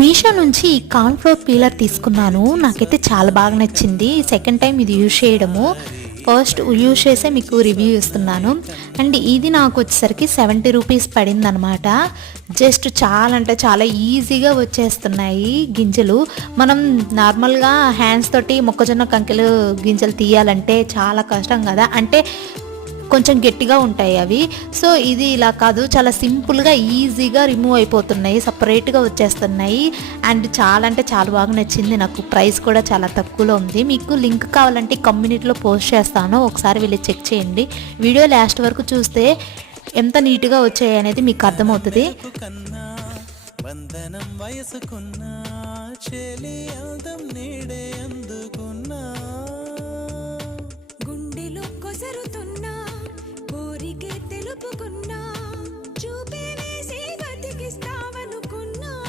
మీషో నుంచి ఈ corn flour peeler తీసుకున్నాను. నాకైతే చాలా బాగా నచ్చింది. సెకండ్ టైం ఇది యూజ్ చేయడము. ఫస్ట్ యూజ్ చేసే మీకు రివ్యూ ఇస్తున్నాను. అండ్ ఇది నాకు వచ్చేసరికి 70 రూపీస్ పడిందనమాట. జస్ట్ చాలా అంటే చాలా ఈజీగా వచ్చేస్తున్నాయి గింజలు. మనం నార్మల్గా హ్యాండ్స్ తోటి మొక్కజొన్న కంకెలు గింజలు తీయాలంటే చాలా కష్టం కదా, అంటే కొంచెం గట్టిగా ఉంటాయి అవి. సో ఇది ఇలా కాదు, చాలా సింపుల్గా ఈజీగా రిమూవ్ అయిపోతున్నాయి, సపరేట్గా వచ్చేస్తున్నాయి. అండ్ చాలా అంటే చాలా బాగా నచ్చింది నాకు. ప్రైస్ కూడా చాలా తక్కువలో ఉంది. మీకు లింక్ కావాలంటే కమ్యూనిటీలో పోస్ట్ చేస్తాను, ఒకసారి వెళ్ళి చెక్ చేయండి. వీడియో లాస్ట్ వరకు చూస్తే ఎంత నీట్గా వచ్చాయి అనేది మీకు అర్థమవుతుంది. గుండెలో కొసరుతున్నా కోరికే తెలుపుకున్నా